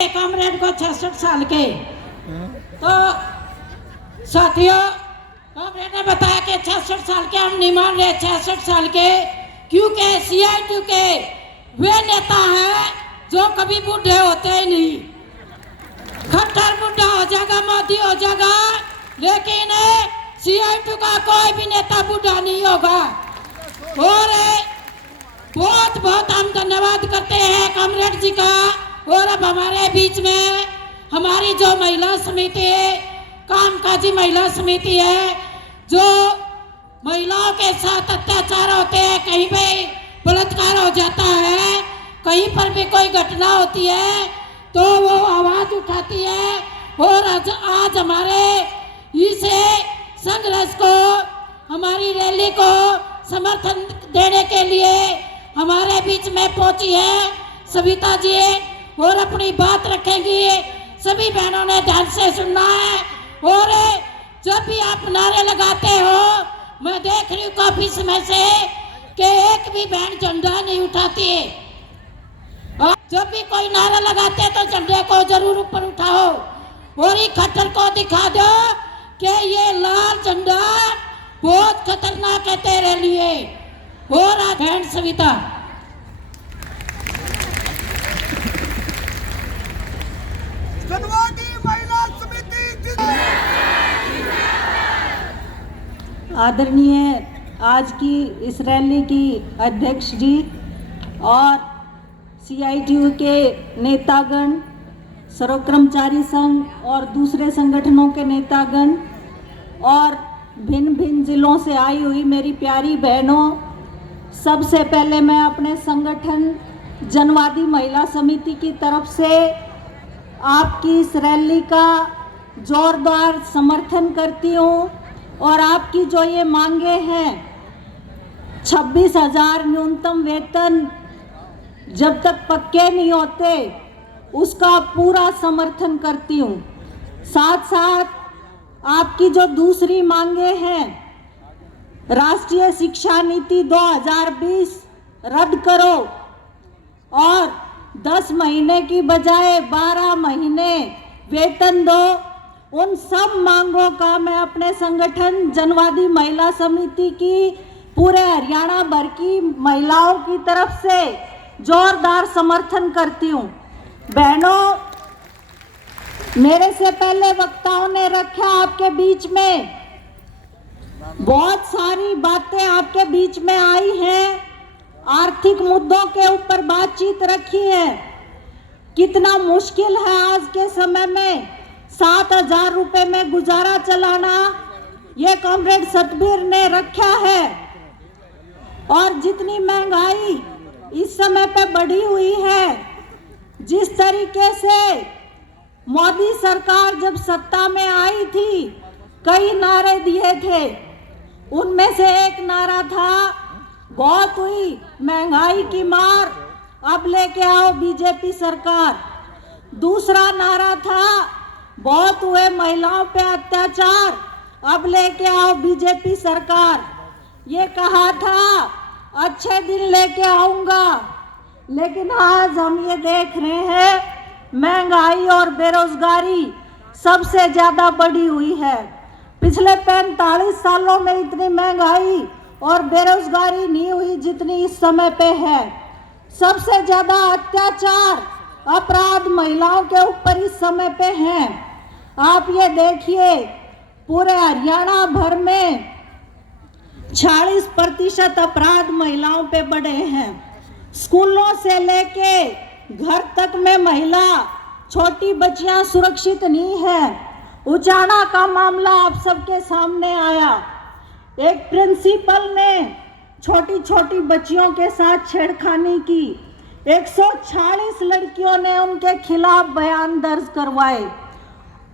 Comrade को 66 साल के। तो साथियों, कॉमरेड ने बताया कि 66 साल के हम नहीं मान रहे 66 साल के, क्योंकि CITU के वे नेता हैं जो कभी बूढ़े होते ही नहीं। खट्टर बूढ़ा हो जाएगा, मोदी हो जाएगा, लेकिन CITU का कोई भी नेता बूढ़ा नहीं होगा। और बहुत बहुत हम धन्यवाद करते हैं कॉमरेड जी का। और अब हमारे बीच में हमारी जो महिला समिति है, कामकाजी महिला समिति है, जो महिलाओं के साथ अत्याचार होते हैं, कहीं पे बलात्कार हो जाता है, कहीं पर भी कोई घटना होती है तो वो आवाज उठाती है। और आज हमारे इस संघर्ष को, हमारी रैली को समर्थन देने के लिए हमारे बीच में पहुंची है सविता जी, और अपनी बात रखेंगी। सभी बहनों ने ध्यान से सुनना है। और जब भी आप नारे लगाते हो, मैं देख रही हूँ काफी समय से कि एक भी बहन झंडा नहीं उठाती है। और जब भी कोई नारा लगाते हैं तो झंडे को जरूर ऊपर उठाओ और ये खट्टर को दिखा दो कि ये लाल झंडा बहुत खतरनाक है तेरे लिए। और आज बहन सविता, महिला समिति आदरणीय आज की इस रैली की अध्यक्ष जी और CITU के नेतागण, सर्व कर्मचारी संघ और दूसरे संगठनों के नेतागण और भिन्न भिन्न जिलों से आई हुई मेरी प्यारी बहनों, सबसे पहले मैं अपने संगठन जनवादी महिला समिति की तरफ से आपकी इस रैली का जोरदार समर्थन करती हूँ। और आपकी जो ये मांगे हैं 26,000 न्यूनतम वेतन जब तक पक्के नहीं होते, उसका पूरा समर्थन करती हूँ। साथ साथ आपकी जो दूसरी मांगे हैं, राष्ट्रीय शिक्षा नीति 2020 रद्द करो और 10 महीने की बजाय 12 महीने वेतन दो, उन सब मांगों का मैं अपने संगठन जनवादी महिला समिति की पूरे हरियाणा भर की महिलाओं की तरफ से जोरदार समर्थन करती हूँ। बहनों, मेरे से पहले वक्ताओं ने रखा आपके बीच में बहुत सारी बातें आपके बीच में आई हैं, आर्थिक मुद्दों के ऊपर बातचीत रखी है। कितना मुश्किल है आज के समय में 7,000 रुपये में गुजारा चलाना, ये कॉमरेड सतबीर ने रखा है। और जितनी महंगाई इस समय पे बढ़ी हुई है, जिस तरीके से मोदी सरकार जब सत्ता में आई थी, कई नारे दिए थे, उनमें से एक नारा था बहुत हुई महंगाई की मार, अब लेके आओ बीजेपी सरकार। दूसरा नारा था बहुत हुए महिलाओं पे अत्याचार, अब लेके आओ बीजेपी सरकार। ये कहा था अच्छे दिन लेके आऊंगा, लेकिन आज हम ये देख रहे हैं महंगाई और बेरोजगारी सबसे ज्यादा बढ़ी हुई है। पिछले 45 सालों में इतनी महंगाई और बेरोजगारी नहीं हुई जितनी इस समय पे है। सबसे ज्यादा अत्याचार, अपराध महिलाओं के ऊपर इस समय पे हैं। आप ये देखिए, पूरे हरियाणा भर में 46% अपराध महिलाओं पे बढ़े हैं। स्कूलों से लेके घर तक में महिला, छोटी बच्चियां सुरक्षित नहीं है। उचाना का मामला आप सबके सामने आया, एक प्रिंसिपल ने छोटी छोटी बच्चियों के साथ छेड़खानी की, 140 लड़कियों ने उनके खिलाफ बयान दर्ज करवाए।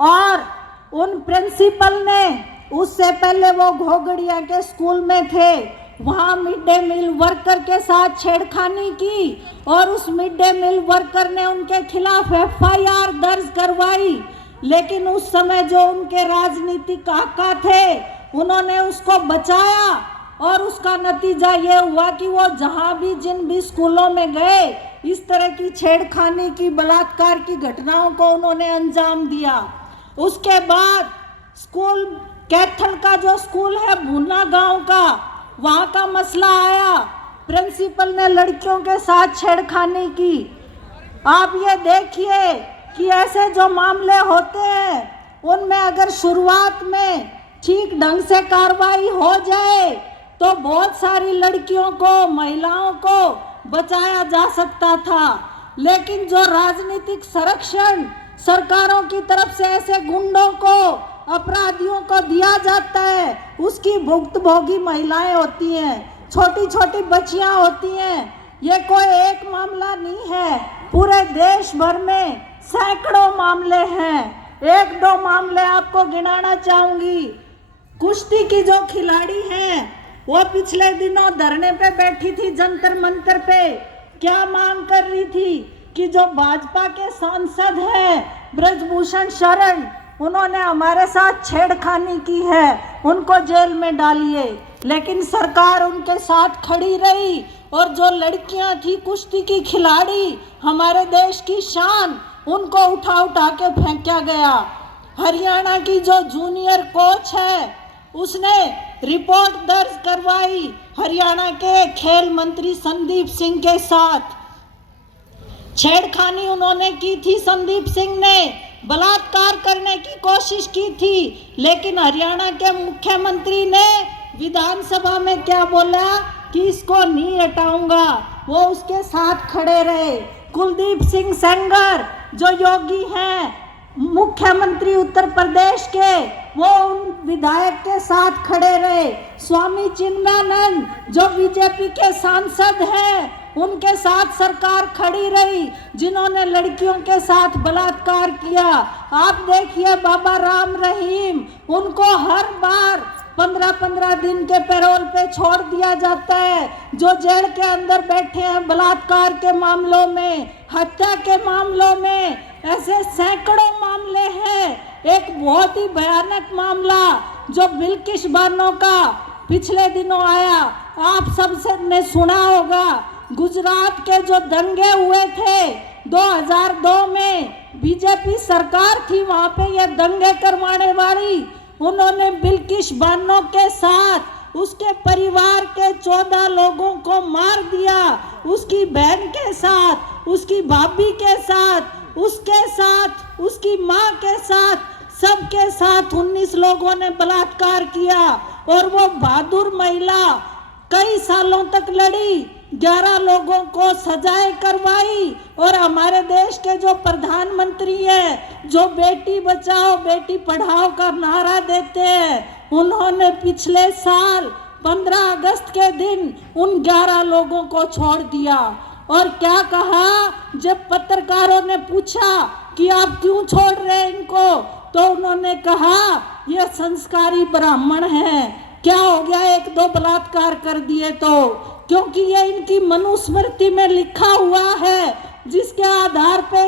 और उन प्रिंसिपल ने, उससे पहले वो घोगड़िया के स्कूल में थे, वहाँ मिड डे मील वर्कर के साथ छेड़खानी की और उस मिड डे मील वर्कर ने उनके खिलाफ FIR दर्ज करवाई। लेकिन उस समय जो उनके राजनीतिक काका थे, उन्होंने उसको बचाया और उसका नतीजा ये हुआ कि वो जहाँ भी जिन भी स्कूलों में गए इस तरह की छेड़खानी की, बलात्कार की घटनाओं को उन्होंने अंजाम दिया। उसके बाद स्कूल कैथल का जो स्कूल है भूना गांव का, वहाँ का मसला आया, प्रिंसिपल ने लड़कियों के साथ छेड़खानी की। आप ये देखिए कि ऐसे जो मामले होते हैं उनमें अगर शुरुआत में ठीक ढंग से कार्रवाई हो जाए तो बहुत सारी लड़कियों को, महिलाओं को बचाया जा सकता था। लेकिन जो राजनीतिक संरक्षण सरकारों की तरफ से ऐसे गुंडों को, अपराधियों को दिया जाता है, उसकी भुक्तभोगी महिलाएं होती हैं, छोटी छोटी बच्चियां होती हैं। ये कोई एक मामला नहीं है, पूरे देश भर में सैकड़ों मामले हैं। एक दो मामले आपको गिनाना चाहूंगी। कुश्ती की जो खिलाड़ी हैं वो पिछले दिनों धरने पे बैठी थी जंतर मंतर पे। क्या मांग कर रही थी कि जो भाजपा के सांसद हैं ब्रजभूषण शरण, उन्होंने हमारे साथ छेड़खानी की है, उनको जेल में डालिए। लेकिन सरकार उनके साथ खड़ी रही और जो लड़कियां थी कुश्ती की खिलाड़ी, हमारे देश की शान, उनको उठा उठा के फेंका गया। हरियाणा की जो जूनियर कोच है उसने रिपोर्ट दर्ज करवाई हरियाणा के खेल मंत्री संदीप सिंह के साथ। छेड़खानी उन्होंने की थी, संदीप सिंह ने बलात्कार करने की कोशिश की थी। लेकिन हरियाणा के मुख्यमंत्री ने विधानसभा में क्या बोला कि इसको नहीं हटाऊंगा, वो उसके साथ खड़े रहे। कुलदीप सिंह सेंगर जो योगी हैं मुख्यमंत्री उत्तर प्रदेश के, वो उन विधायक के साथ खड़े रहे। स्वामी चिन्मयानंद जो बीजेपी के सांसद हैं उनके साथ सरकार खड़ी रही, जिन्होंने लड़कियों के साथ बलात्कार किया। आप देखिए बाबा राम रहीम, उनको हर बार 15-15 दिन के पैरोल पे छोड़ दिया जाता है, जो जेल के अंदर बैठे हैं बलात्कार के मामलों में, हत्या के मामलों में। ऐसे सैकड़ों मामले हैं। एक बहुत ही भयानक मामला जो बिल्किश बानो का पिछले दिनों आया, आप सबसे ने सुना होगा। गुजरात के जो दंगे हुए थे 2002 में, बीजेपी सरकार थी वहां पे ये दंगे करवाने वाली, उन्होंने बिल्किश बानो के साथ उसके परिवार के 14 लोगों को मार दिया। उसकी बहन के साथ, उसकी भाभी के साथ, उसके साथ, उसकी माँ के साथ, सबके साथ 19 लोगों ने बलात्कार किया। और वो बहादुर महिला कई सालों तक लड़ी, 11 लोगों को सजाएं करवाई। और हमारे देश के जो प्रधानमंत्री हैं, जो बेटी बचाओ बेटी पढ़ाओ का नारा देते हैं, उन्होंने पिछले साल 15 अगस्त के दिन उन 11 लोगों को छोड़ दिया। और क्या कहा, जब पत्रकारों ने पूछा कि आप क्यों छोड़ रहे हैं इनको, तो उन्होंने कहा ये संस्कारी ब्राह्मण हैं, क्या हो गया एक दो बलात्कार कर दिए तो, क्योंकि ये इनकी मनुस्मृति में लिखा हुआ है जिसके आधार पे